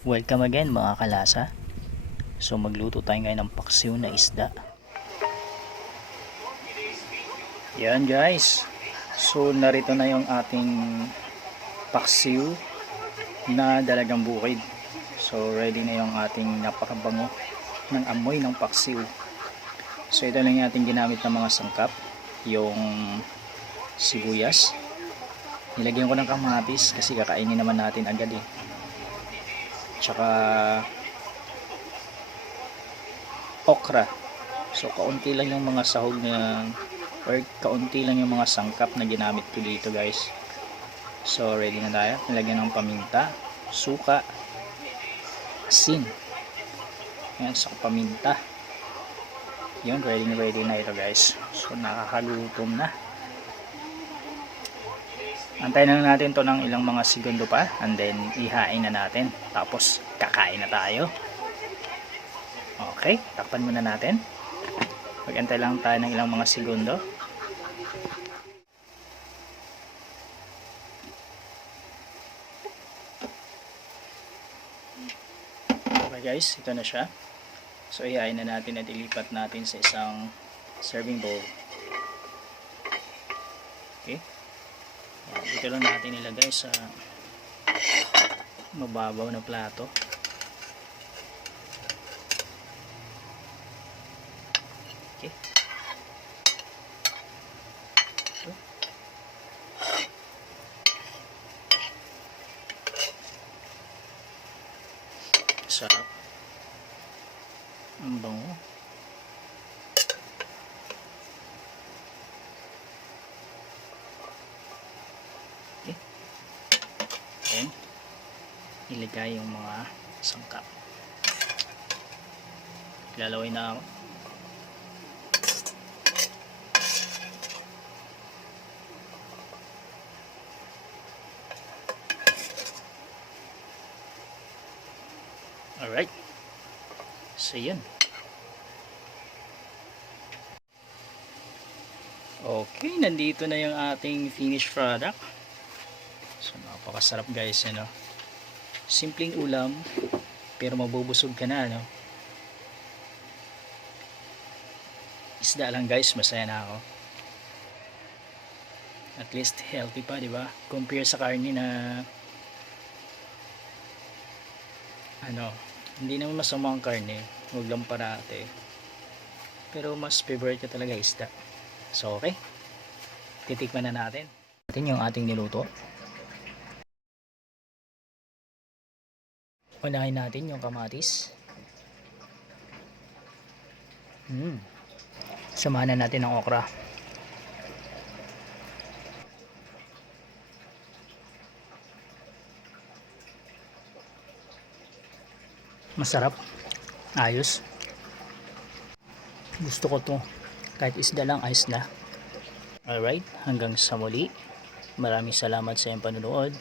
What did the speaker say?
Welcome again mga kalasa. So magluto tayo ngayon ng paksiw na isda. Yan guys. So narito na yung ating paksiw na dalagang bukid. So ready na yung ating napakabango ng amoy ng paksiw. So ito lang yung ating ginamit na mga sangkap. Yung sibuyas. Nilagyan ko ng kamatis kasi kakainin naman natin agad eh. Tsaka okra. So kaunti lang yung mga sahog na or kaunti lang yung mga sangkap na ginamit ko dito guys. So ready na tayo. Nilagyan ng paminta, suka, asin. Yan, so paminta. Yun, ready na ito guys. So nakakagutom na. Antayin na natin to ng ilang mga segundo pa and then ihain na natin. Tapos kakain na tayo. Okay, takpan muna natin. Mag-antay lang tayo ng ilang mga segundo. Okay guys, ito na siya. So ihain na natin at ilipat natin sa isang serving bowl. Okay. Dito lang natin ilagay sa mababaw na plato. Okay. Ito. Sarap. Ang bango. Okay. Then, ilagay yung mga sangkap. Lalaway na ako. Alright. So, yun. Okay, nandito na yung ating finished product. So, napakasarap guys, ano. Simpleng ulam, pero mabubusog ka na, ano. Isda lang guys, masaya na ako. At least healthy pa, di ba? Compare sa karne na ano, hindi naman masama ang karne, huwag lang parate. Pero mas favorite ko talaga isda. So okay, titikman na natin yung ating niluto. Unahin natin yung kamatis. Samahan na natin ng okra. Masarap, ayos. Gusto ko to, kahit isda lang ayos na. Alright, hanggang sa muli. Maraming salamat sa iyong panonood.